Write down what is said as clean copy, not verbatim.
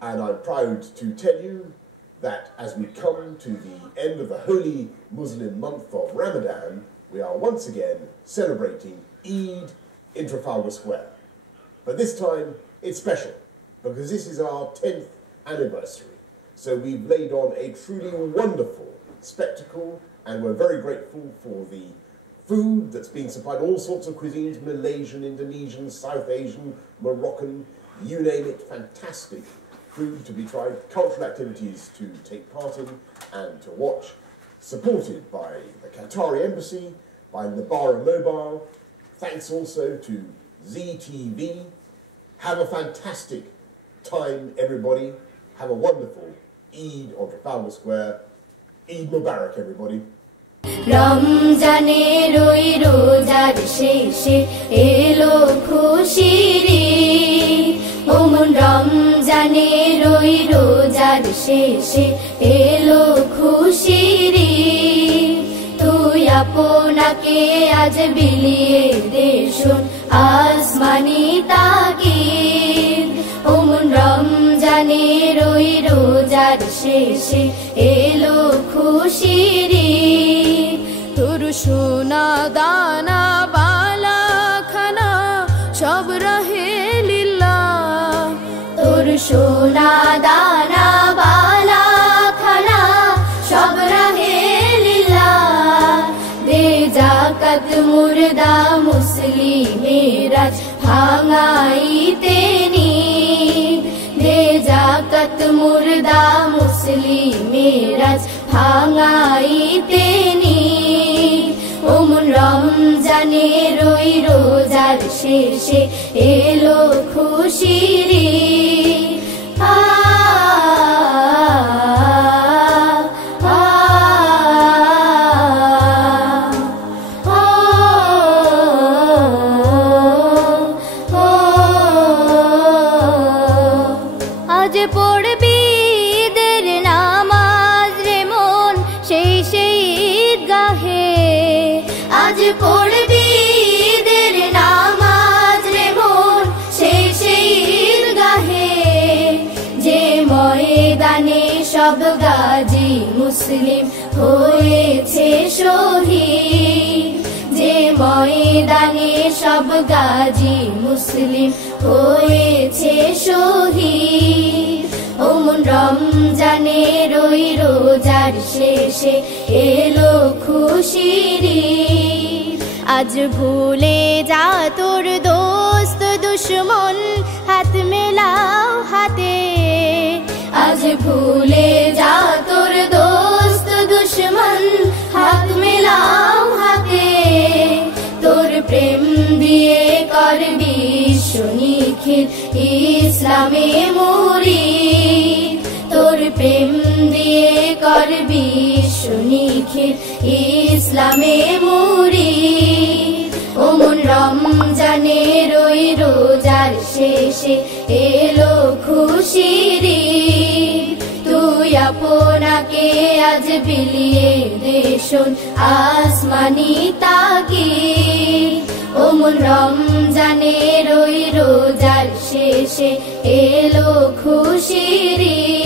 and I'm proud to tell you that as we come to the end of the holy Muslim month of Ramadan, we are once again celebrating Eid in Trafalgar Square. But this time it's special because this is our 10th anniversary. So we've laid on a truly wonderful spectacle, and we're very grateful for the food that's being supplied, all sorts of cuisines, Malaysian, Indonesian, South Asian, Moroccan, you name it, fantastic food to be tried, cultural activities to take part in and to watch, supported by the Qatari Embassy, by Nabara Mobile. Thanks also to ZTV. Have a fantastic time, everybody. Have a wonderful Eid on Trafalgar Square. Eid Mubarak, everybody. রমজানের ওই রোজার শেষে এলো খুশির ঈদ ওমন রমজানের ওই রোজার শেষে এলো খুশির ঈদ তুই আপনাকে আজ বিলিয়ে দে শোন আসমানি তাকিদ ওমন রমজানের ওই রোজার শেষে এলো খুশির ঈদ তোর সোনা দানা বালা খানা সব রহে লিল্লাহ তোর সোনা দানা বালা খানা সব রহে লিল্লাহ দে যাকাত মুর্দা মুসলিমেরা ভাঙাইতে নিদ দে যাকাত মুর্দা মুসলিমেরা ভাঙাইতে নিদ ওমন রমজানের ওই রোজার শেষে এলো খুশির ঈদ আজ পড়বি ঈদের নামাজ রে মন সেই সেই ঈদগাহে আজ পড়বি ঈদের নামাজ রে মন সেই সেই ঈদগাহে যে ময়দানে সব গাজী মুসলিম হয়েছে শহীদ যে ময়দানে সব গাজী মুসলিম হয়েছে শহীদ ওমন রমজানের ওই রোজার শেষে এলো খুশির ঈদ আজ ভুলে যা তোর দোস্ত দুশমন হাত মেলাও হাতে আজ ভুলে যা তোর দোস্ত দুশমন হাত মেলাও হাতে তোর প্রেম দিয়ে করবি সুনিখিল ইসলামে মুরিদ তোর প্রেম দিয়ে করবি সুনিখিল ইসলামে মুরিদ ওমন রমজানের ওই রোজার শেষে এলো খুশির ঈদ তুই আপনাকে আজ বিলিয়ে দে শোন আসমানি তাকিদ ওমন রমজানের ওই রোজার শেষে এলো খুশির ঈদ।